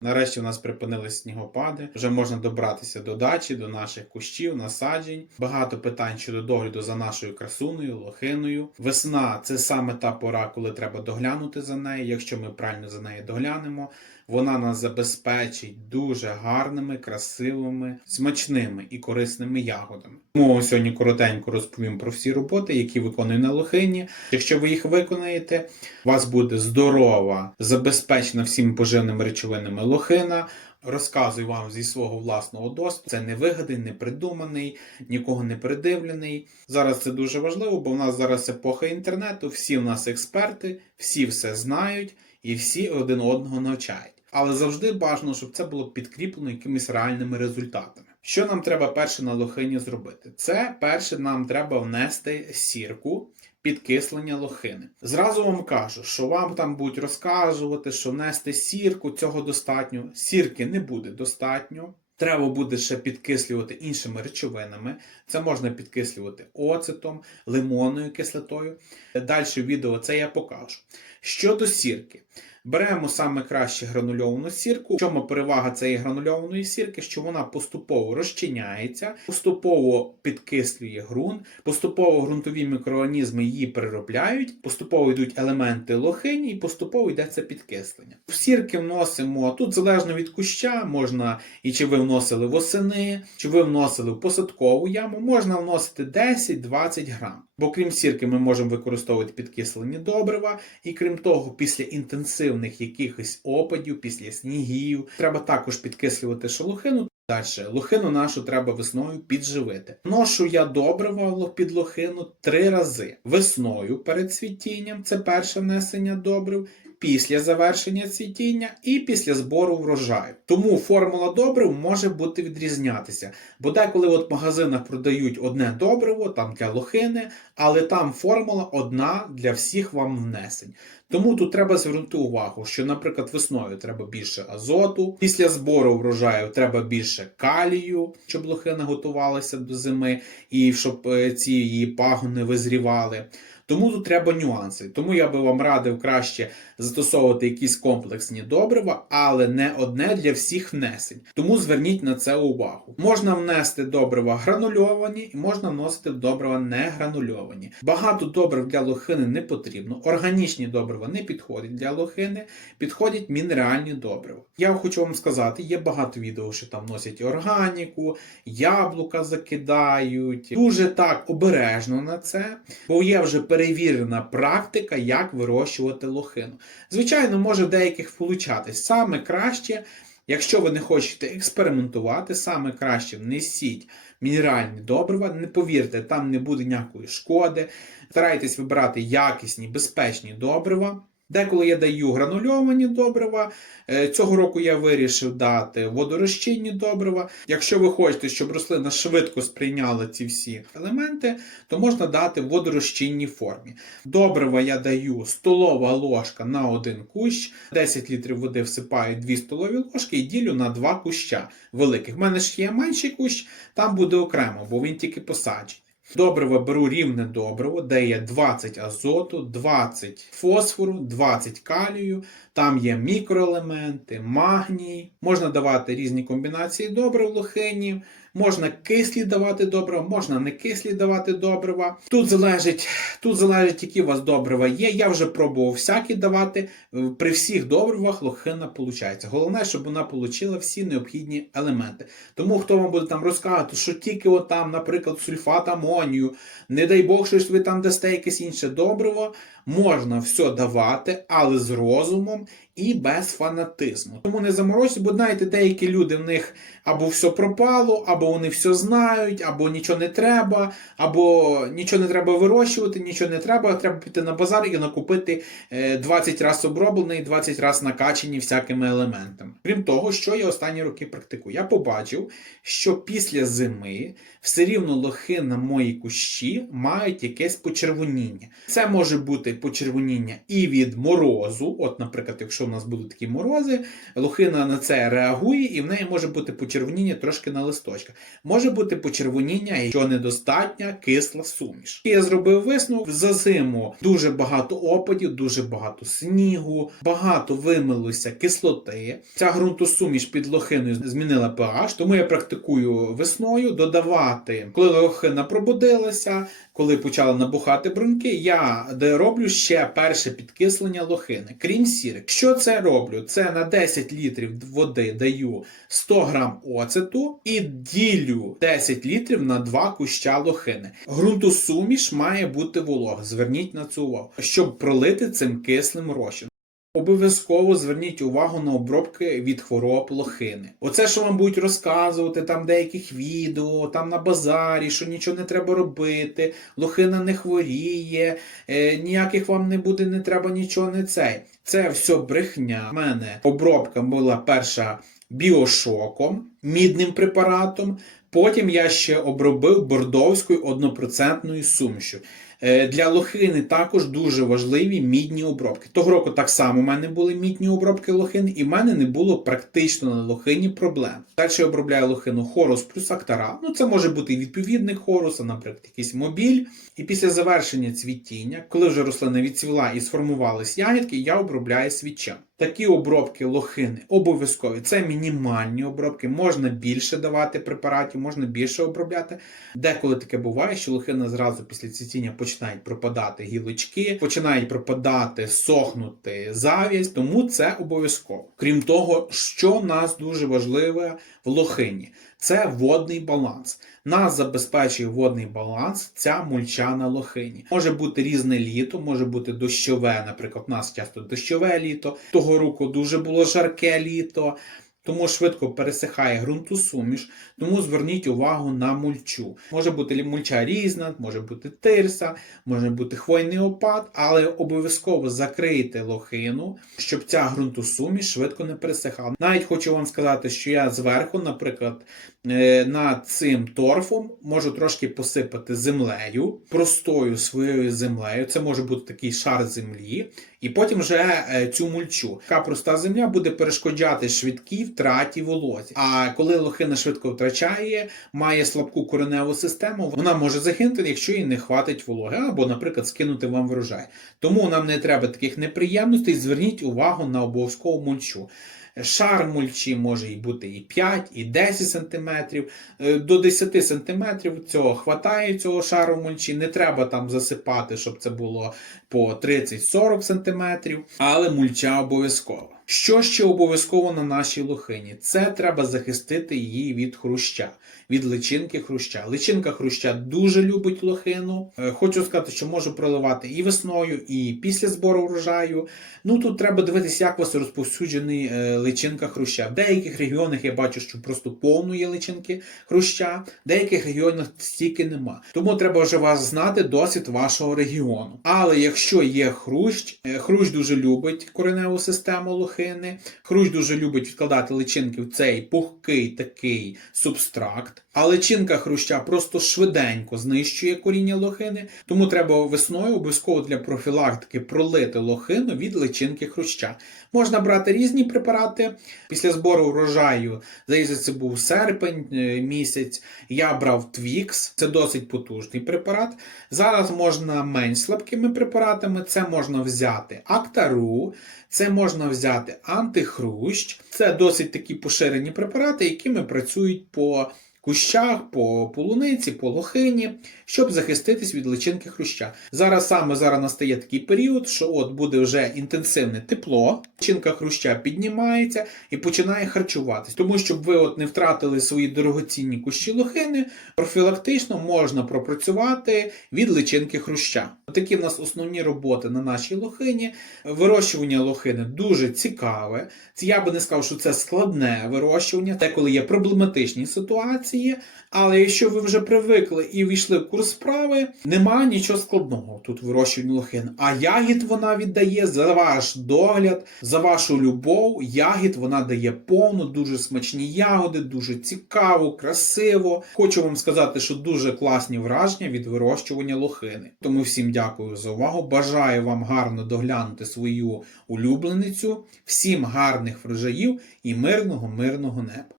Нарешті у нас припинились снігопади. Вже можна добратися до дачі, до наших кущів, насаджень. Багато питань щодо догляду за нашою красуною, лохиною. Весна це саме та пора, коли треба доглянути за нею. Якщо ми правильно за нею доглянемо, вона нас забезпечить дуже гарними, красивими, смачними і корисними ягодами. Тому сьогодні коротенько розповім про всі роботи, які виконую на лохині. Якщо ви їх виконаєте, у вас буде здорова, забезпечена всіми поживними речовинами лохина. Розказую вам зі свого власного досвіду. Це не вигаданий, не придуманий, нікого не придивлений. Зараз це дуже важливо, бо в нас зараз епоха інтернету, всі в нас експерти, всі все знають і всі один одного навчають. Але завжди бажано, щоб це було підкріплено якимись реальними результатами. Що нам треба перше на лохині зробити? Це перше нам треба внести сірку. Підкислення лохини. Зразу вам кажу, що вам там будуть розказувати, що внести сірку, цього достатньо. Сірки не буде достатньо. Треба буде ще підкислювати іншими речовинами. Це можна підкислювати оцетом, лимонною кислотою. Далі в відео це я покажу. Щодо сірки, беремо саме краще гранульовану сірку. В чому перевага цієї гранульованої сірки? Що вона поступово розчиняється, поступово підкислює ґрунт, поступово ґрунтові мікроорганізми її переробляють, поступово йдуть елементи лохині і поступово йде це підкислення. В сірки вносимо тут залежно від куща, можна і чи ви вносили восени, чи ви вносили в посадкову яму, можна вносити 10-20 грам. Бо крім сірки, ми можемо використовувати підкислені добрива, і крім того, після інтенсивних якихось опадів, після снігів, треба також підкислювати шелухину. Далі, лохину нашу треба весною підживити. Ношу я добрива під лохину три рази. Весною перед цвітінням це перше внесення добрив, після завершення цвітіння і після збору врожаю. Тому формула добрив може бути відрізнятися. Бо деколи от в магазинах продають одне добриво там для лохини, але там формула одна для всіх вам внесень. Тому тут треба звернути увагу, що, наприклад, весною треба більше азоту, після збору врожаю треба більше калію, щоб лохина готувалася до зими і щоб е, ці її пагони визрівали. Тому тут треба нюанси. Тому я би вам радив краще застосовувати якісь комплексні добрива, але не одне для всіх внесень. Тому зверніть на це увагу. Можна внести добрива гранульовані і можна вносити добрива не гранульовані. Багато добрив для лохини не потрібно. Органічні добрива не підходять для лохини, підходять мінеральні добрива. Я хочу вам сказати, є багато відео, що там носять органіку, яблука закидають. Дуже так обережно на це, бо є вже перевірена практика, як вирощувати лохину. Звичайно, може в деяких получатись. Саме краще, якщо ви не хочете експериментувати, саме краще внесіть мінеральні добрива. Не повірте, там не буде ніякої шкоди. Старайтесь вибирати якісні, безпечні добрива. Деколи я даю гранульовані добрива. Е, Цього року я вирішив дати водорозчинні добрива. Якщо ви хочете, щоб рослина швидко сприйняла ці всі елементи, то можна дати в водорозчинній формі. Добрива я даю столова ложка на один кущ, 10 літрів води всипаю 2 столові ложки і ділю на два куща великих. В мене ж є менший кущ, там буде окремо, бо він тільки посаджений. Добриво беру рівне добриво, де є 20 азоту, 20 фосфору, 20 калію. Там є мікроелементи, магній. Можна давати різні комбінації добрив лохині. Можна кислі давати добрива, можна не кислі давати добрива. Тут залежить, тут залежить, які у вас добрива є. Я вже пробував всякі давати. При всіх добривах лохина виходить. Головне, щоб вона отримала всі необхідні елементи. Тому хто вам буде там розказувати, що тільки там, наприклад, сульфат амонію, не дай Бог, що ви там дасте якесь інше добриво, можна все давати, але з розумом і без фанатизму. Тому не заморочуйтесь, бо знаєте, деякі люди в них або все пропало, або вони все знають, або нічого не треба, або нічого не треба вирощувати, нічого не треба. Треба піти на базар і накупити е, 20 разів оброблений, 20 разів накачані всякими елементами. Крім того, що я останні роки практикую, я побачив, що після зими все рівно лохи на мої кущі мають якесь почервоніння. Це може бути почервоніння і від морозу, от, наприклад, якщо в нас будуть такі морози, лохина на це реагує, і в неї може бути почервоніння трошки на листочках. Може бути почервоніння, якщо недостатня кисла суміш. І я зробив висновок за зиму дуже багато опадів, дуже багато снігу, багато вимилося кислоти. Ця ґрунтосуміш під лохиною змінила pH, тому я практикую весною додавати, коли лохина пробудилася, коли почали набухати бруньки, я роблю ще перше підкислення лохини, крім сірик. Що це роблю? Це на 10 літрів води даю 100 грам оцету і ділю 10 літрів на 2 куща лохини. Грунтосуміш має бути волога. Зверніть на це увагу, щоб пролити цим кислим розчином. Обов'язково зверніть увагу на обробки від хвороб лохини. Оце, що вам будуть розказувати там деяких відео, там на базарі, що нічого не треба робити, лохина не хворіє, е, ніяких вам не буде, не треба нічого не цей. Це все брехня. У мене обробка була перша біошоком, мідним препаратом. Потім я ще обробив бордовською однопроцентною сумішю. Е, Для лохини також дуже важливі мідні обробки. Того року так само в мене були мідні обробки лохини, і в мене не було практично на лохині проблем. Далі обробляю лохину хорус плюс актара. Ну це може бути і відповідний хорус, наприклад, якийсь мобіль. І після завершення цвітіння, коли вже рослина відцвіла і сформувались ягідки, я обробляю свічем. Такі обробки лохини обов'язкові. Це мінімальні обробки. Можна більше давати препаратів, можна більше обробляти. Деколи таке буває, що лохина зразу після цвітіння починають пропадати гілочки, починають пропадати, сохнути зав'язь, тому це обов'язково. Крім того, що нас дуже важливе в лохині, це водний баланс. Нас забезпечує водний баланс ця мульча на лохині. Може бути різне літо, може бути дощове, наприклад, у нас часто дощове літо. Того року дуже було жарке літо. Тому швидко пересихає ґрунтосуміш, тому зверніть увагу на мульчу. Може бути мульча різна, може бути тирса, може бути хвойний опад, але обов'язково закрийте лохину, щоб ця ґрунтосуміш швидко не пересихала. Навіть хочу вам сказати, що я зверху, наприклад, е, над цим торфом можу трошки посипати землею, простою своєю землею. Це може бути такий шар землі. І потім вже е, цю мульчу. Така проста земля буде перешкоджати швидкій втраті волозі. А коли лохина швидко втрачає, має слабку кореневу систему, вона може загинути, якщо їй не хватить вологи, або, наприклад, скинути вам врожай. Тому нам не треба таких неприємностей. Зверніть увагу на обов'язкову мульчу. Шар мульчі може бути і 5, і 10 см. До 10 см цього хватає цього шару мульчі. Не треба там засипати, щоб це було по 30-40 см, але мульча обов'язково. Що ще обов'язково на нашій лохині? Це треба захистити її від хруща, від личинки хруща. Личинка хруща дуже любить лохину. Е, Хочу сказати, що можу проливати і весною, і після збору врожаю. Ну тут треба дивитися, як у вас розповсюджений е, личинка хруща. В деяких регіонах я бачу, що просто повно є личинки хруща, в деяких регіонах стільки нема. Тому треба вже вас знати досвід вашого регіону. Але якщо є хрущ, е, хрущ дуже любить кореневу систему лохини, хрущ дуже любить відкладати личинки в цей пухкий такий субстракт. А личинка хруща просто швиденько знищує коріння лохини, тому треба весною обов'язково для профілактики пролити лохину від личинки хруща. Можна брати різні препарати. Після збору врожаю, здається, це був серпень е, місяць. Я брав Твікс, це досить потужний препарат. Зараз можна менш слабкими препаратами. Це можна взяти Актару, це можна взяти антихрущ. Це досить такі поширені препарати, якими працюють по кущах, по полуниці, по лохині, щоб захиститись від личинки хруща. Зараз саме зараз настає такий період, що от буде вже інтенсивне тепло, личинка хруща піднімається і починає харчуватись. Тому щоб ви от не втратили свої дорогоцінні кущі лохини, профілактично можна пропрацювати від личинки хруща. Такі в нас основні роботи на нашій лохині. Вирощування лохини дуже цікаве. Це я би не сказав, що це складне вирощування, те, коли є проблематичні ситуації. Є, але якщо ви вже привикли і війшли в курс справи, немає нічого складного тут вирощування лохин. А ягід вона віддає за ваш догляд, за вашу любов. Ягід вона дає повну, дуже смачні ягоди, дуже цікаво, красиво. Хочу вам сказати, що дуже класні враження від вирощування лохини. Тому всім дякую за увагу. Бажаю вам гарно доглянути свою улюбленицю, всім гарних врожаїв і мирного, мирного неба.